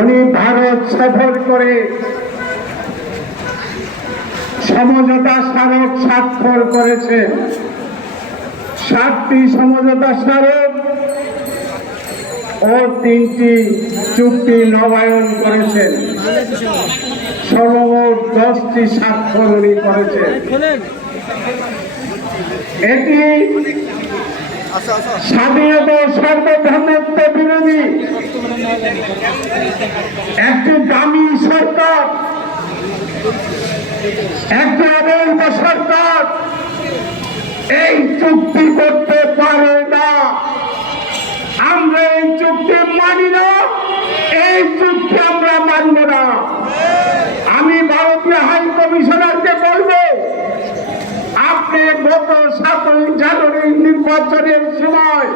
উনি ভারত সফর করে সমঝোতা স্মারক স্বাক্ষর করেছেন সাতটি সমঝোতা স্মারক ও তিনটি চুক্তি নবায়ন করেছেন সর্বমোট দশটি স্বাক্ষর উনি করেছেন। এটি স্বাধীনতা ও সার্বভৌমত্ব বিরোধী একটি দামি সরকার একটি অবৈধ সরকার, এই চুক্তি করতে পারে না। আমরা এই চুক্তি মানি না, এই চুক্তি আমরা মানব না। আমি ভারতীয় হাই কমিশনারকে বলব, আপনি গত সাতই জানুয়ারি নির্বাচনের সময়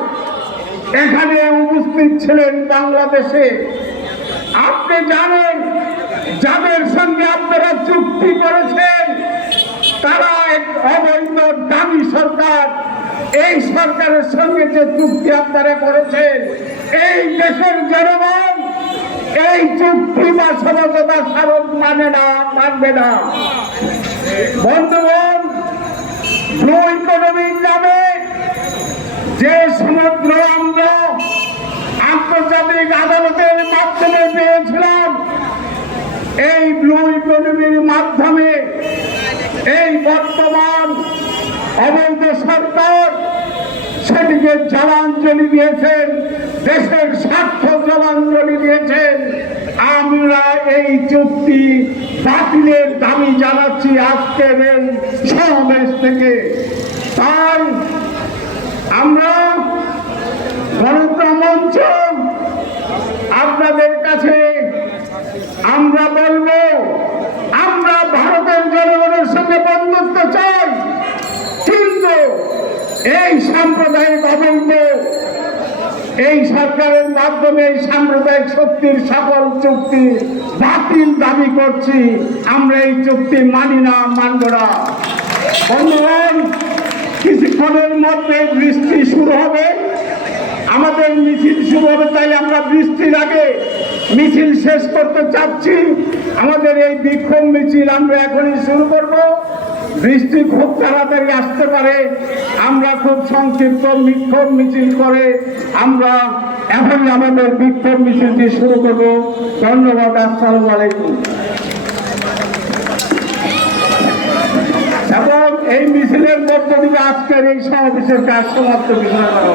এখানে উপস্থিত ছিলেন বাংলাদেশে। আপনি জানেন, যাদের সঙ্গে আপনারা চুক্তি করেছেন, তারা এক অবৈধ দামি সরকার। এই সরকারের সঙ্গে যে চুক্তি আপনারা করেছেন, এই দেশের জনগণ এই চুক্তি বা সমঝোতা স্মারক মানে না, মানবে না। বন্ধুগণ, ব্লু ইকোনমিক এই ব্লু ইকোনমির মাধ্যমে এই বর্তমান অবৈধ সরকার সেটিকে জলাঞ্জলি দিয়েছেন, দেশের স্বার্থ জলাঞ্জলি দিয়েছেন। আমরা এই চুক্তি বাতিলের দাবি জানাচ্ছি আজকের সমাবেশ থেকে। তাই আমরা গণতন্ত্র মঞ্চ আপনাদের কাছে আমরা বলব আমরা ভারতের জনগণের সঙ্গে বন্ধুত্ব চাই। কিন্তু এই সাম্প্রদায়িক অবৈধ, এই সরকারের মাধ্যমে এই সাম্প্রদায়িক শক্তির সকল চুক্তি বাতিল দাবি করছি। আমরা এই চুক্তি মানি না, মানব না। বন্ধুগণ, কিছুক্ষণের মধ্যে বৃষ্টি শুরু হবে। আমাদের মিছিল শুরু হবে তাই আমরা বৃষ্টির আগে মিছিল শেষ করতে চাচ্ছি। আমাদের এই বিক্ষোভ মিছিল আমরা এখনই শুরু করব। বৃষ্টি খুব তাড়াতাড়ি আসতে পারে। আমরা খুব সংক্ষিপ্ত বিক্ষোভ মিছিল করে আমরা এখনই আমাদের বিক্ষোভ মিছিলটি শুরু করব। ধন্যবাদ, আসসালামু আলাইকুম। এবং এই মিছিলের মধ্য দিয়ে আজকের এই সমাবেশের কাজ সমাপ্ত ঘোষণা করা